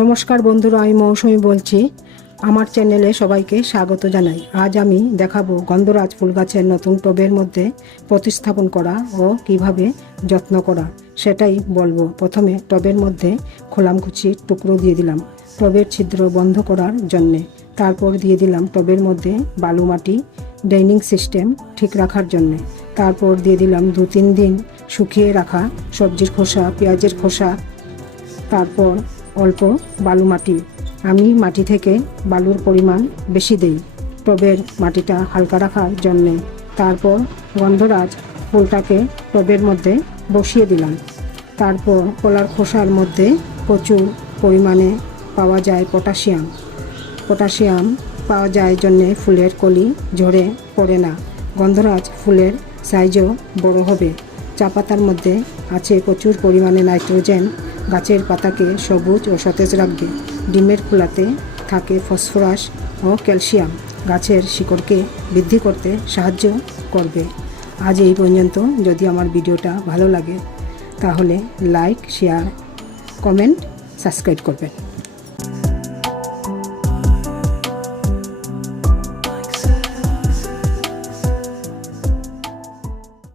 নমস্কার বন্ধুরা, আমি মৌসুমি বলছি। আমার চ্যানেলে সবাইকে স্বাগত জানাই। আজ আমি দেখাবো গন্ধরাজ ফুল গাছের নতুন টবের মধ্যে প্রতিস্থাপন করা ও কীভাবে যত্ন করা, সেটাই বলব। প্রথমে টবের মধ্যে খোলামকুচির টুকরো দিয়ে দিলাম। টবের ছিদ্র বন্ধ করার জন্যে। তারপর দিয়ে দিলাম টবের মধ্যে বালু মাটি ড্রেনিং সিস্টেম ঠিক রাখার জন্যে। তারপর দিয়ে দিলাম দু তিন দিন শুকিয়ে রাখা সবজির খোসা, পেঁয়াজের খোসা তারপর অল্প বালু মাটি। আমি মাটি থেকে বালুর পরিমাণ বেশি দেই টবের মাটিটা হালকা রাখার জন্যে। তারপর গন্ধরাজ ফুলটাকে টবের মধ্যে বসিয়ে দিলাম। তারপর কলার খোসার মধ্যে প্রচুর পরিমাণে পাওয়া যায় পটাশিয়াম। পটাশিয়াম পাওয়া যায় জন্যে ফুলের কলি ঝরে পড়ে না। গন্ধরাজ ফুলের সাইজও বড় হবে। চা পাতার মধ্যে আছে প্রচুর পরিমাণে নাইট্রোজেন গাছের পাতাকে সবুজ ও সতেজ রাখবে। ডিমের খোলাতে থাকে ফসফরাস ও ক্যালসিয়াম। গাছের শিকড়কে বৃদ্ধি করতে সাহায্য করবে। আজ এই পর্যন্ত। যদি আমার ভিডিওটা ভালো লাগে, তাহলে লাইক, শেয়ার, কমেন্ট, সাবস্ক্রাইব করবেন।